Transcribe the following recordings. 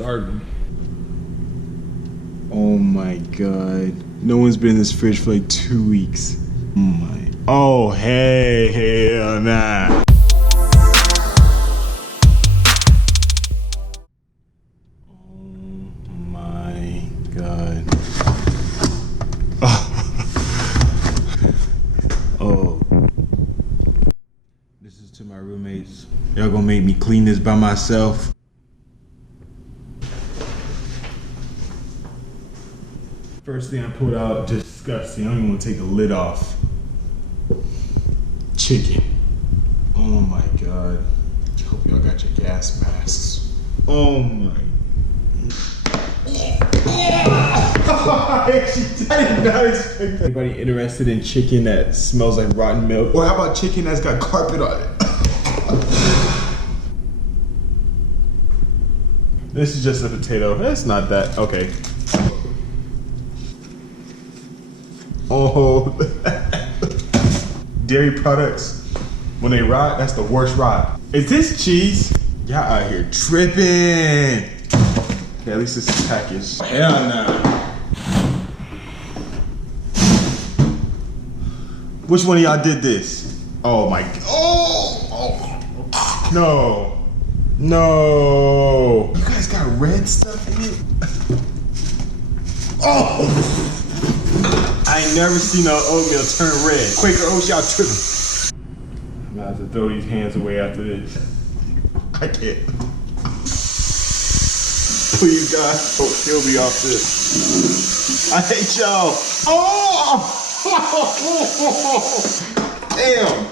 starving. Oh my god. No one's been in this fridge for like 2 weeks. Oh my. Oh, hey, hell nah. Oh my god. Oh. This is to my roommates. Y'all gonna make me clean this by myself? First thing I pulled out, disgusting. I don't even want to take the lid off. Chicken. Oh my god. I hope y'all got your gas masks. Oh my. I did not expect that. Anybody interested in chicken that smells like rotten milk? Or how about chicken that's got carpet on it? This is just a potato. That's not that. Okay. Oh. Dairy products, when they rot, that's the worst rot. Is this cheese? Y'all out here tripping. Okay, at least this is packaged. Hell nah. Which one of y'all did this? Oh my, oh. No. No. You guys got red stuff in it? Oh. I ain't never seen no oatmeal turn red. Quaker Oats, y'all tripping. I'm gonna have to throw these hands away after this. I can't. Please, God, don't kill me off this. I hate y'all. Oh! Damn.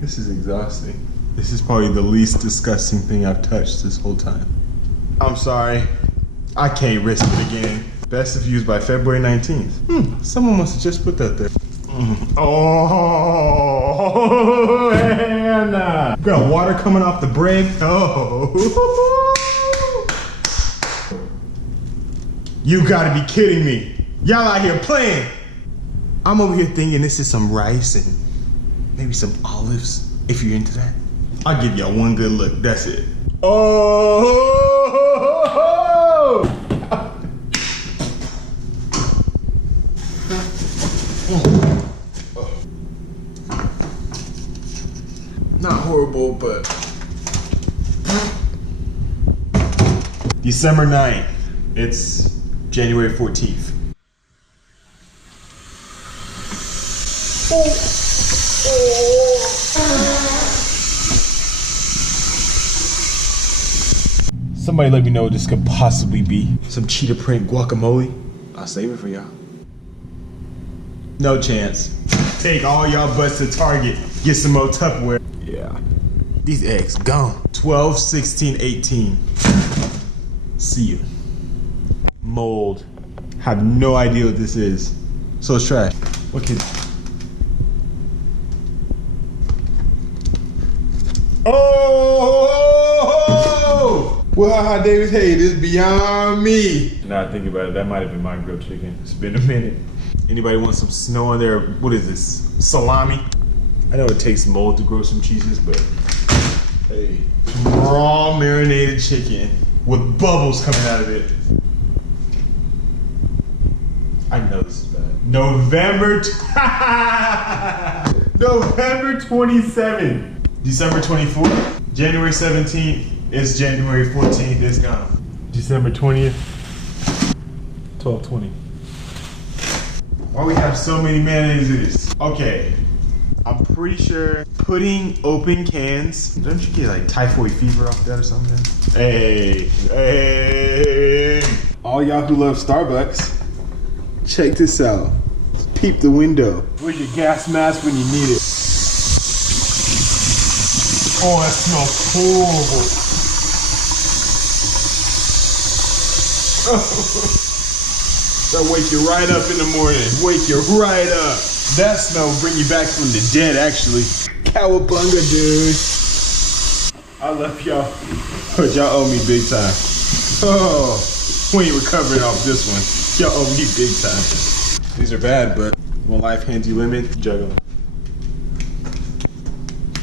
This is exhausting. This is probably the least disgusting thing I've touched this whole time. I'm sorry. I can't risk it again. Best if used by February 19th. Someone must have just put that there. Oh, hell nah. Got water coming off the bread. Oh. You gotta be kidding me. Y'all out here playing. I'm over here thinking this is some rice and maybe some olives, if you're into that. I'll give y'all one good look, that's it. Oh. Not horrible, but December 9th. It's January 14th. Somebody let me know what this could possibly be. Some cheetah print guacamole. I'll save it for y'all. No chance. Take all y'all butts to Target. Get some more Tupperware. Yeah. These eggs gone. 12, 16, 18. See you. Mold. Have no idea what this is. So it's trash. What can... Oh! Well, Davis, hey, this is beyond me. Now I think about it, that might have been my grilled chicken. It's been a minute. Anybody want some snow on there? What is this? Salami? I know it takes mold to grow some cheeses, but hey. Raw marinated chicken with bubbles coming out of it. I know this is bad. November 27th. December 24th. January 17th. It's January 14th. It's gone. December 20th. 12/20. Why we have so many mayonnaises? Okay, I'm pretty sure putting open cans, don't you get like typhoid fever off that or something? Hey, hey. All y'all who love Starbucks, check this out. Peep the window. Where's your gas mask when you need it? Oh, that smells horrible. That'll wake you right up in the morning. Wake you right up. That smell will bring you back from the dead, actually. Cowabunga, dude. I love y'all. But y'all owe me big time. Oh, we ain't recovering off this one. Y'all owe me big time. These are bad, but when life hands you lemon, juggle them.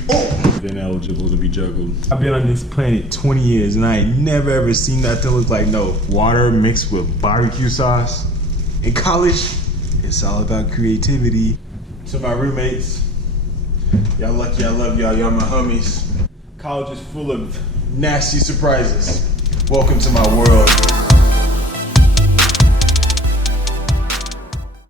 Oh! been eligible to be juggled. I've been on this planet 20 years and I ain't never ever seen nothing look like no water mixed with barbecue sauce. In college, it's all about creativity. To my roommates, y'all lucky I love y'all, y'all my homies. College is full of nasty surprises. Welcome to my world.